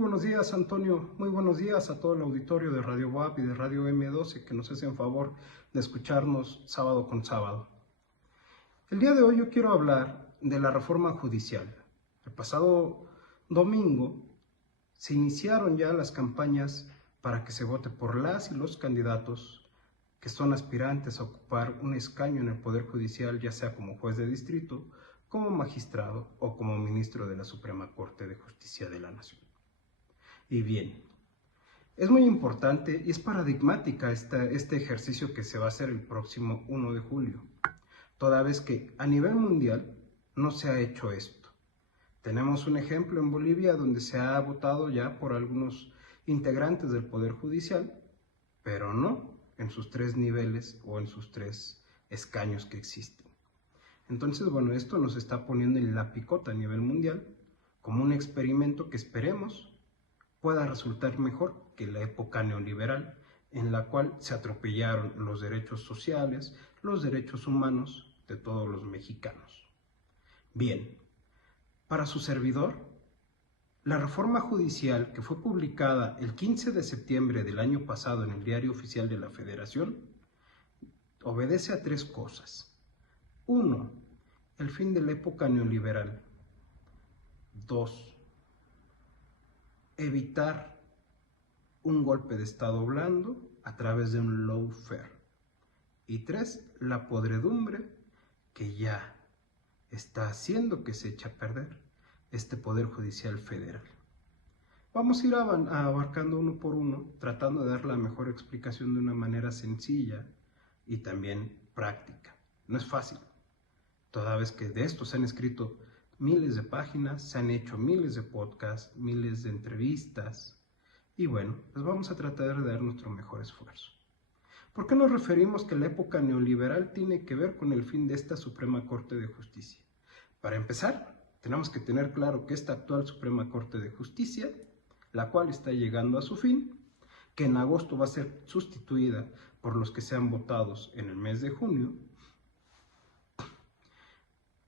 buenos días, Antonio. Muy buenos días a todo el auditorio de Radio WAP y de Radio M12 que nos hacen favor de escucharnos sábado con sábado. El día de hoy yo quiero hablar de la reforma judicial. El pasado domingo se iniciaron ya las campañas para que se vote por las y los candidatos que son aspirantes a ocupar un escaño en el Poder Judicial, ya sea como juez de distrito, como magistrado o como ministro de la Suprema Corte de Justicia de la Nación. Y bien, es muy importante y es paradigmática este ejercicio que se va a hacer el próximo 1 de julio, toda vez que a nivel mundial no se ha hecho esto. Tenemos un ejemplo en Bolivia donde se ha votado ya por algunos integrantes del Poder Judicial, pero no en sus 3 niveles o en sus 3 escaños que existen. Entonces, bueno, esto nos está poniendo en la picota a nivel mundial como un experimento que esperemos pueda resultar mejor que la época neoliberal, en la cual se atropellaron los derechos sociales, los derechos humanos de todos los mexicanos. Bien, para su servidor, la reforma judicial que fue publicada el 15 de septiembre del año pasado en el Diario Oficial de la Federación obedece a 3 cosas. 1. El fin de la época neoliberal. 2. Evitar un golpe de Estado blando a través de un lawfare. Y 3. La podredumbre que ya está haciendo que se eche a perder este Poder Judicial Federal. Vamos a ir abarcando uno por uno, tratando de dar la mejor explicación de una manera sencilla y también práctica. No es fácil, toda vez que de esto se han escrito miles de páginas, se han hecho miles de podcasts, miles de entrevistas, y bueno, pues vamos a tratar de dar nuestro mejor esfuerzo. ¿Por qué nos referimos que la época neoliberal tiene que ver con el fin de esta Suprema Corte de Justicia? Para empezar, tenemos que tener claro que esta actual Suprema Corte de Justicia, la cual está llegando a su fin, que en agosto va a ser sustituida por los que sean votados en el mes de junio,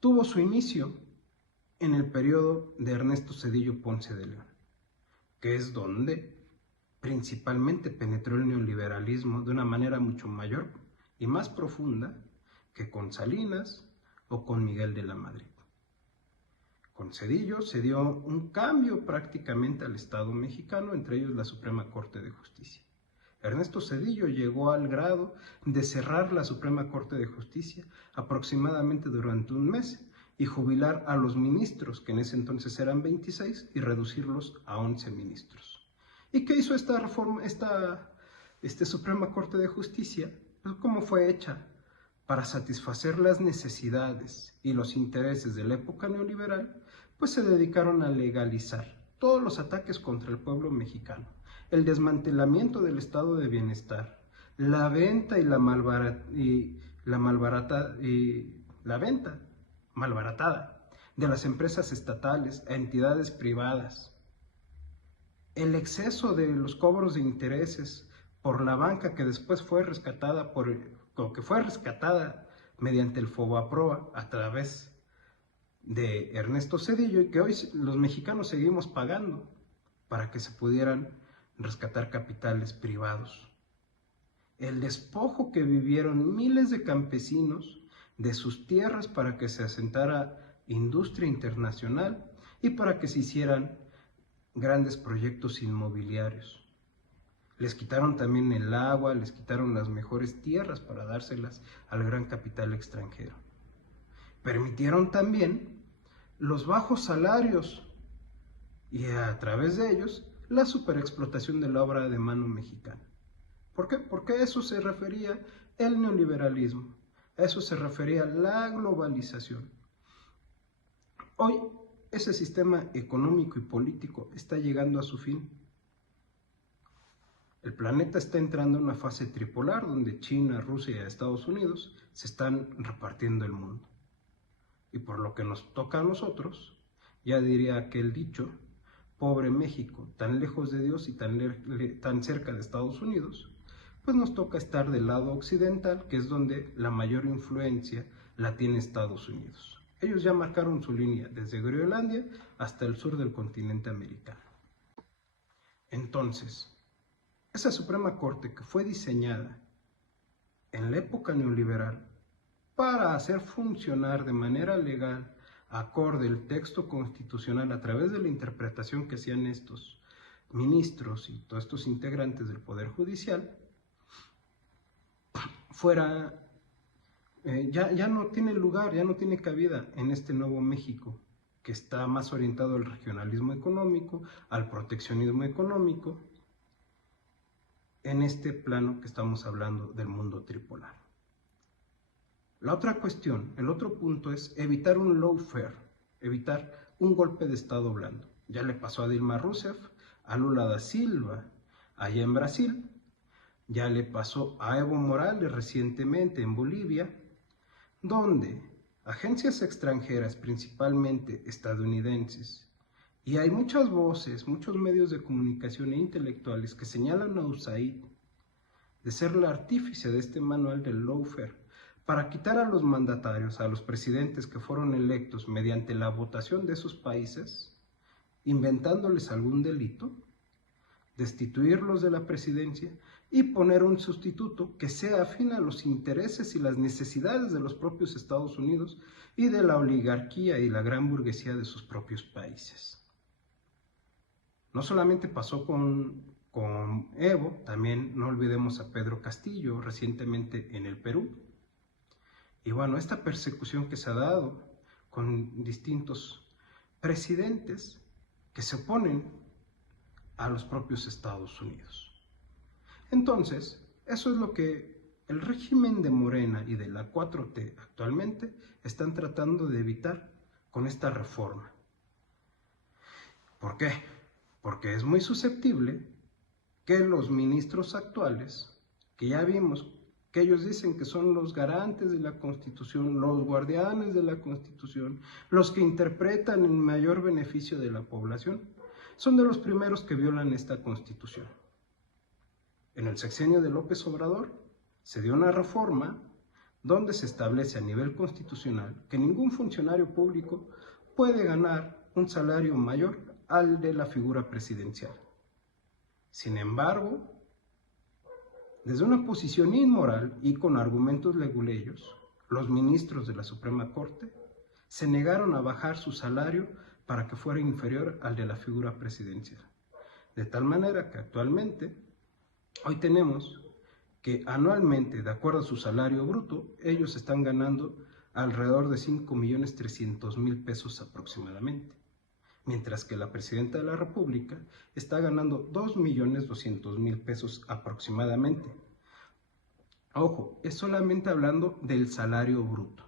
tuvo su inicio en el periodo de Ernesto Zedillo Ponce de León, que es donde principalmente penetró el neoliberalismo de una manera mucho mayor y más profunda que con Salinas o con Miguel de la Madrid. Con Zedillo se dio un cambio prácticamente al Estado mexicano, entre ellos la Suprema Corte de Justicia. Ernesto Zedillo llegó al grado de cerrar la Suprema Corte de Justicia aproximadamente durante un mes y jubilar a los ministros, que en ese entonces eran 26, y reducirlos a 11 ministros. ¿Y qué hizo esta reforma, esta Suprema Corte de Justicia? Pues, ¿cómo fue hecha? Para satisfacer las necesidades y los intereses de la época neoliberal, pues se dedicaron a legalizar todos los ataques contra el pueblo mexicano, el desmantelamiento del estado de bienestar, la venta y la venta malbaratada de las empresas estatales a entidades privadas, el exceso de los cobros de intereses por la banca que después fue rescatada mediante el Fobaproa a través de Ernesto Zedillo y que hoy los mexicanos seguimos pagando para que se pudieran rescatar capitales privados. El despojo que vivieron miles de campesinos de sus tierras para que se asentara industria internacional y para que se hicieran grandes proyectos inmobiliarios. Les quitaron también el agua, les quitaron las mejores tierras para dárselas al gran capital extranjero. Permitieron también los bajos salarios y a través de ellos la superexplotación de la obra de mano mexicana. ¿Por qué? Porque a eso se refería el neoliberalismo, a eso se refería la globalización. Hoy ese sistema económico y político está llegando a su fin. El planeta está entrando en una fase tripolar donde China, Rusia y Estados Unidos se están repartiendo el mundo. Y por lo que nos toca a nosotros, ya diría aquel dicho, pobre México, tan lejos de Dios y tan cerca de Estados Unidos, pues nos toca estar del lado occidental, que es donde la mayor influencia la tiene Estados Unidos. Ellos ya marcaron su línea desde Groenlandia hasta el sur del continente americano. Entonces, esa Suprema Corte que fue diseñada en la época neoliberal para hacer funcionar de manera legal, acorde el texto constitucional a través de la interpretación que hacían estos ministros y todos estos integrantes del Poder Judicial, ya no tiene lugar, ya no tiene cabida en este nuevo México, que está más orientado al regionalismo económico, al proteccionismo económico, en este plano que estamos hablando del mundo tripolar. La otra cuestión, el otro punto es evitar un lawfare, evitar un golpe de Estado blando. Ya le pasó a Dilma Rousseff, a Lula da Silva, allá en Brasil, ya le pasó a Evo Morales recientemente en Bolivia, donde agencias extranjeras, principalmente estadounidenses, y hay muchas voces, muchos medios de comunicación e intelectuales que señalan a USAID de ser la artífice de este manual del lawfare para quitar a los mandatarios, a los presidentes que fueron electos mediante la votación de esos países, inventándoles algún delito, destituirlos de la presidencia y poner un sustituto que sea afín a los intereses y las necesidades de los propios Estados Unidos y de la oligarquía y la gran burguesía de sus propios países. No solamente pasó con Evo, también no olvidemos a Pedro Castillo recientemente en el Perú. Y bueno, esta persecución que se ha dado con distintos presidentes que se oponen a los propios Estados Unidos. Entonces, eso es lo que el régimen de Morena y de la 4T actualmente están tratando de evitar con esta reforma. ¿Por qué? Porque es muy susceptible que los ministros actuales, que ya vimos que ellos dicen que son los garantes de la Constitución, los guardianes de la Constitución, los que interpretan en mayor beneficio de la población, son de los primeros que violan esta Constitución. En el sexenio de López Obrador se dio una reforma donde se establece a nivel constitucional que ningún funcionario público puede ganar un salario mayor al de la figura presidencial. Sin embargo, desde una posición inmoral y con argumentos leguleyos, los ministros de la Suprema Corte se negaron a bajar su salario para que fuera inferior al de la figura presidencial. De tal manera que actualmente, hoy tenemos que anualmente, de acuerdo a su salario bruto, ellos están ganando alrededor de 5.300.000 pesos aproximadamente, mientras que la presidenta de la República está ganando 2.200.000 pesos aproximadamente. Ojo, es solamente hablando del salario bruto.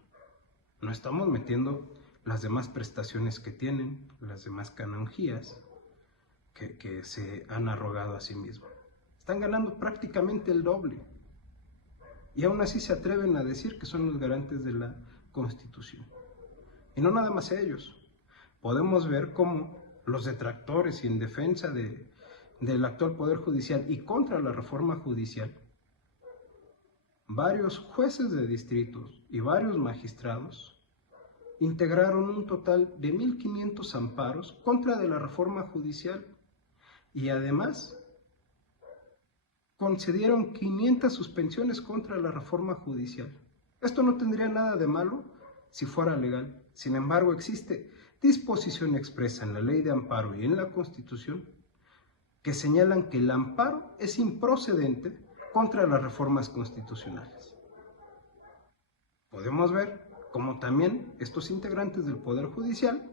No estamos metiendo las demás prestaciones que tienen, las demás canonjías que se han arrogado a sí mismos. Están ganando prácticamente el doble. Y aún así se atreven a decir que son los garantes de la Constitución. Y no nada más ellos. Podemos ver cómo los detractores y en defensa del actual Poder Judicial y contra la reforma judicial, varios jueces de distritos y varios magistrados integraron un total de 1.500 amparos contra de la reforma judicial y además concedieron 500 suspensiones contra la reforma judicial. Esto no tendría nada de malo si fuera legal. Sin embargo, existe disposición expresa en la Ley de Amparo y en la Constitución que señalan que el amparo es improcedente contra las reformas constitucionales. Podemos ver cómo también estos integrantes del Poder Judicial,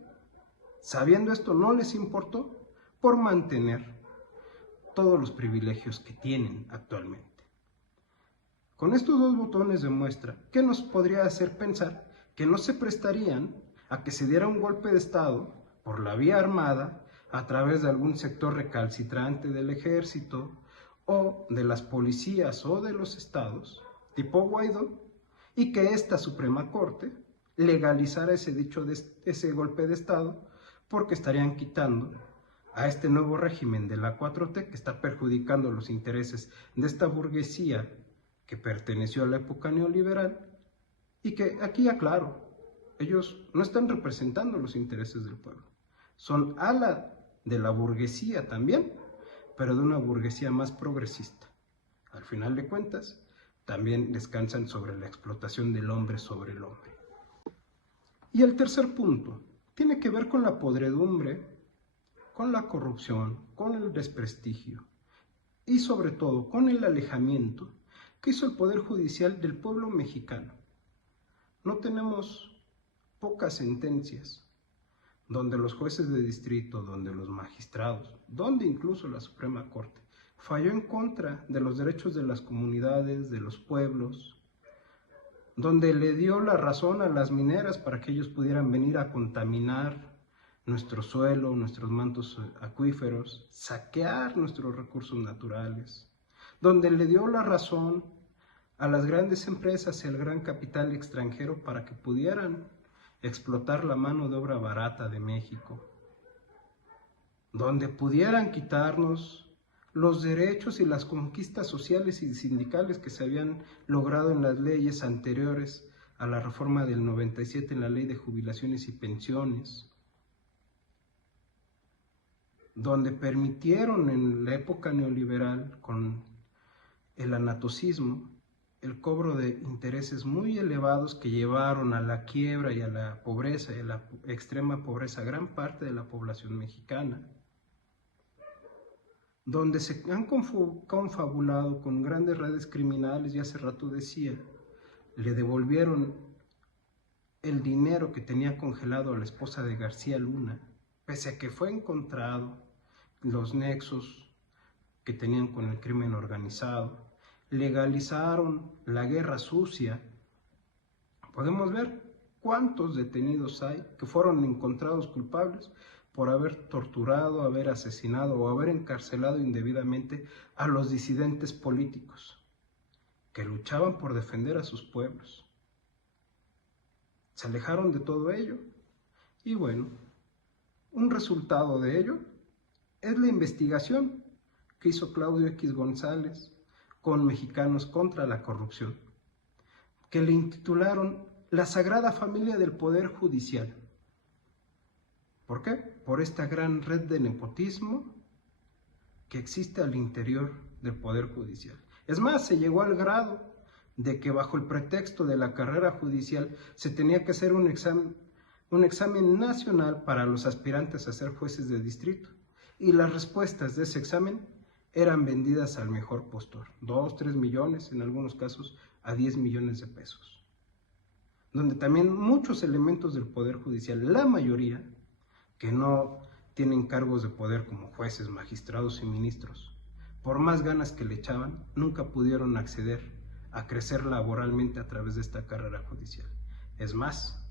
sabiendo esto, no les importó por mantener todos los privilegios que tienen actualmente. Con estos dos botones de muestra, ¿qué nos podría hacer pensar que no se prestarían a que se diera un golpe de Estado por la vía armada a través de algún sector recalcitrante del ejército o de las policías o de los estados, tipo Guaidó, y que esta Suprema Corte legalizara ese golpe de Estado, porque estarían quitando a este nuevo régimen de la 4T que está perjudicando los intereses de esta burguesía que perteneció a la época neoliberal y que aquí aclaro, ellos no están representando los intereses del pueblo, son ala de la burguesía también, pero de una burguesía más progresista. Al final de cuentas, también descansan sobre la explotación del hombre sobre el hombre. Y el tercer punto tiene que ver con la podredumbre, con la corrupción, con el desprestigio y sobre todo con el alejamiento que hizo el Poder Judicial del pueblo mexicano. No tenemos pocas sentencias donde los jueces de distrito, donde los magistrados, donde incluso la Suprema Corte falló en contra de los derechos de las comunidades, de los pueblos, donde le dio la razón a las mineras para que ellos pudieran venir a contaminar nuestro suelo, nuestros mantos acuíferos, saquear nuestros recursos naturales, donde le dio la razón a las grandes empresas y al gran capital extranjero para que pudieran explotar la mano de obra barata de México, donde pudieran quitarnos los derechos y las conquistas sociales y sindicales que se habían logrado en las leyes anteriores a la reforma del 97 en la Ley de Jubilaciones y Pensiones, donde permitieron en la época neoliberal, con el anatocismo, el cobro de intereses muy elevados que llevaron a la quiebra y a la pobreza y a la extrema pobreza a gran parte de la población mexicana, donde se han confabulado con grandes redes criminales, y hace rato decía, le devolvieron el dinero que tenía congelado a la esposa de García Luna, pese a que fue encontrado los nexos que tenían con el crimen organizado, legalizaron la guerra sucia. Podemos ver cuántos detenidos hay que fueron encontrados culpables por haber torturado, haber asesinado o haber encarcelado indebidamente a los disidentes políticos que luchaban por defender a sus pueblos. Se alejaron de todo ello y bueno, un resultado de ello es la investigación que hizo Claudio X González con Mexicanos contra la Corrupción, que le intitularon La Sagrada Familia del Poder Judicial. ¿Por qué? Por esta gran red de nepotismo que existe al interior del Poder Judicial. Es más, se llegó al grado de que bajo el pretexto de la carrera judicial se tenía que hacer un examen nacional para los aspirantes a ser jueces de distrito, y las respuestas de ese examen eran vendidas al mejor postor, 2, 3 millones, en algunos casos a 10 millones de pesos, donde también muchos elementos del Poder Judicial, la mayoría, que no tienen cargos de poder como jueces, magistrados y ministros, por más ganas que le echaban, nunca pudieron acceder a crecer laboralmente a través de esta carrera judicial. Es más,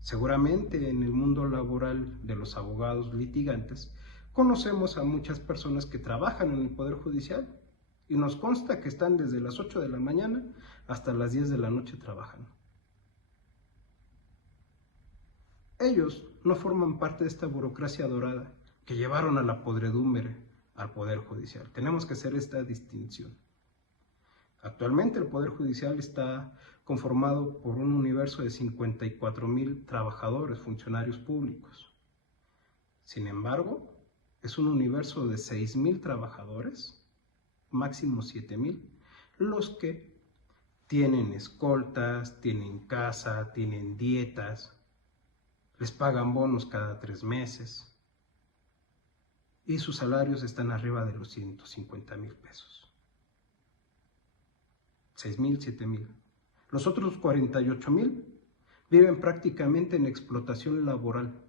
seguramente en el mundo laboral de los abogados litigantes, conocemos a muchas personas que trabajan en el Poder Judicial y nos consta que están desde las 8 de la mañana hasta las 10 de la noche trabajando. Ellos no forman parte de esta burocracia dorada que llevaron a la podredumbre al Poder Judicial. Tenemos que hacer esta distinción. Actualmente el Poder Judicial está conformado por un universo de 54,000 trabajadores, funcionarios públicos. Sin embargo, es un universo de 6,000 trabajadores, máximo 7,000, los que tienen escoltas, tienen casa, tienen dietas, les pagan bonos cada 3 meses y sus salarios están arriba de los 150,000 pesos. 6,000, 7,000. Los otros 48,000 viven prácticamente en explotación laboral.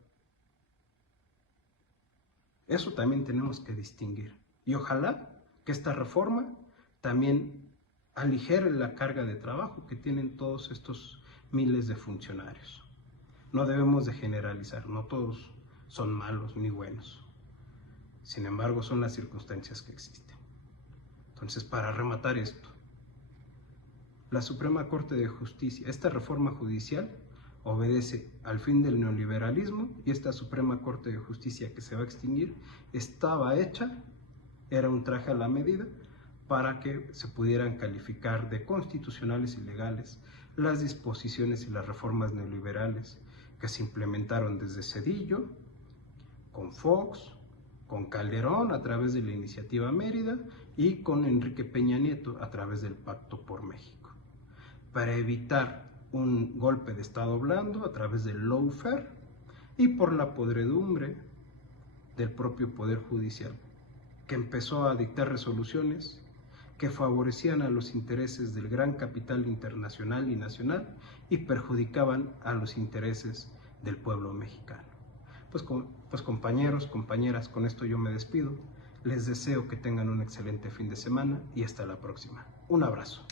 Eso también tenemos que distinguir. Y ojalá que esta reforma también aligere la carga de trabajo que tienen todos estos miles de funcionarios. No debemos de generalizar, no todos son malos ni buenos. Sin embargo, son las circunstancias que existen. Entonces, para rematar esto, la Suprema Corte de Justicia, esta reforma judicial, obedece al fin del neoliberalismo, y esta Suprema Corte de Justicia que se va a extinguir estaba hecha, era un traje a la medida para que se pudieran calificar de constitucionales y legales las disposiciones y las reformas neoliberales que se implementaron desde Zedillo, con Fox, con Calderón a través de la Iniciativa Mérida y con Enrique Peña Nieto a través del Pacto por México, para evitar un golpe de Estado blando a través del lawfare y por la podredumbre del propio Poder Judicial, que empezó a dictar resoluciones que favorecían a los intereses del gran capital internacional y nacional y perjudicaban a los intereses del pueblo mexicano. Pues compañeros, compañeras, con esto yo me despido. Les deseo que tengan un excelente fin de semana y hasta la próxima. Un abrazo.